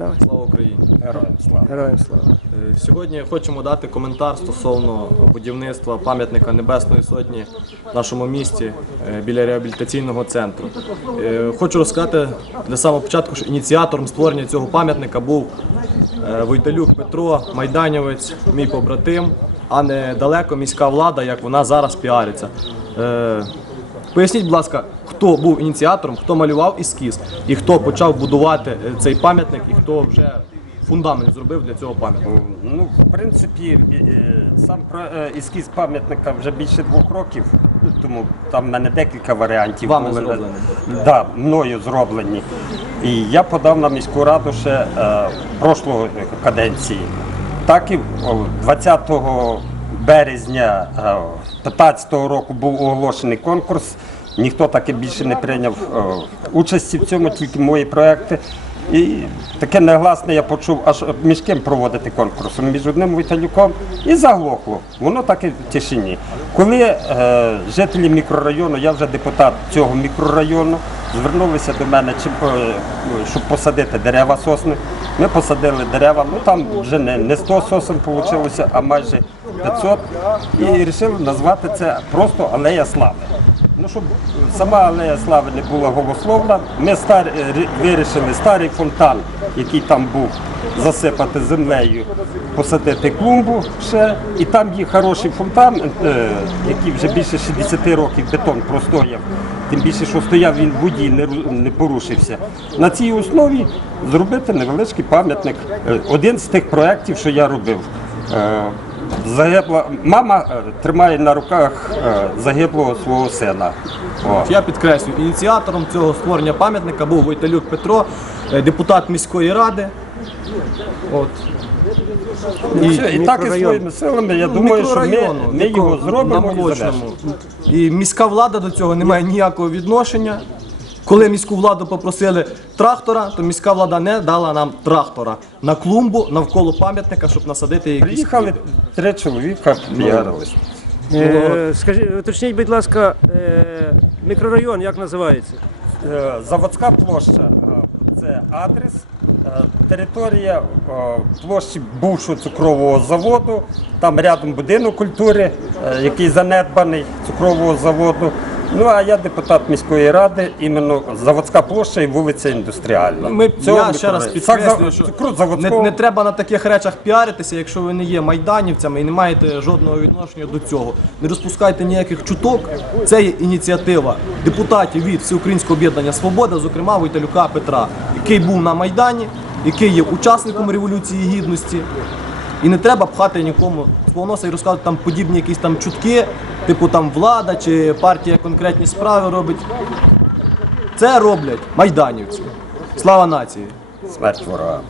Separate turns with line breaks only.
Давай.
Слава Україні!
Героям слава.
Героям слава.
Е, Сьогодні хочемо дати коментар стосовно будівництва пам'ятника Небесної Сотні в нашому місті е, біля реабілітаційного центру. Е, Хочу розказати для самого початку, що ініціатором створення цього пам'ятника був Войталюк Петро, майданівець, мій побратим, а не далеко міська влада, як вона зараз піариться. Поясніть, будь ласка, хто був ініціатором, хто малював ескіз, і хто почав будувати е, цей пам'ятник, і хто вже фундамент зробив для цього пам'ятника.
Ну, в принципі, е, сам про е, ескіз пам'ятника вже більше двох років, ну, тому там в мене декілька варіантів.
Вами
були.
зроблені?
Да, мною зроблені. І я подав на міську раду ще е, прошлої каденції. Так і о, 20 березня 2015 року був оголошений конкурс. Ніхто таки більше не прийняв е, участі в цьому, тільки мої проекти. І таке негласне я почув, аж між ким проводити конкурс, між одним Віталюком і заглохло. Воно так і в тишині. Коли е, жителі мікрорайону, я вже депутат цього мікрорайону, звернулися до мене, чи, е, щоб посадити дерева сосни. Ми посадили дерева, ну там вже не, не 100 сосен вийшло, а майже 500. І вирішили назвати це просто алея слави. Ну, щоб сама алея слави не була голословна, ми стар, вирішили старий фонтан, який там був, засипати землею, посадити клумбу ще. І там є хороший фонтан, е, який вже більше 60 років бетон простояв. Тим більше, що стояв він в воді, не, не порушився. На цій основі зробити невеличкий пам'ятник. Е, Один з тих проєктів, що я робив. Загибла мама е, тримає на руках е, загиблого свого сина. О.
Я підкреслюю, ініціатором цього створення пам'ятника був Войталюк Петро, е, депутат міської ради. От.
І, і так і
мікрорайон.
своїми силами, я думаю, що ми,
Мікрорайону,
ми його зробимо. І
міська влада до цього не має ніякого відношення. Коли міську владу попросили трактора, то міська влада не дала нам трактора на клумбу навколо пам'ятника, щоб насадити якісь.
Приїхали три чоловіка, піарились.
Е, скажи, уточніть, будь ласка, е, мікрорайон як називається?
Е, Заводська площа е, це адрес, е, територія е, площі бувшого цукрового заводу, там рядом будинок культури, е, який занедбаний цукрового заводу. Ну а я депутат міської ради, іменно заводська площа і вулиця індустріальна.
Ми,
Цього
я ще раз підкреслюю, що не, не треба на таких речах піаритися, якщо ви не є майданівцями і не маєте жодного відношення до цього. Не розпускайте ніяких чуток. Це є ініціатива депутатів від Всеукраїнського об'єднання Свобода, зокрема Войталюка Петра, який був на Майдані, який є учасником Революції Гідності. І не треба пхати нікому носа і розказувати там подібні якісь там чутки, типу там влада чи партія конкретні справи робить. Це роблять майданівці. Слава нації!
Смерть ворога.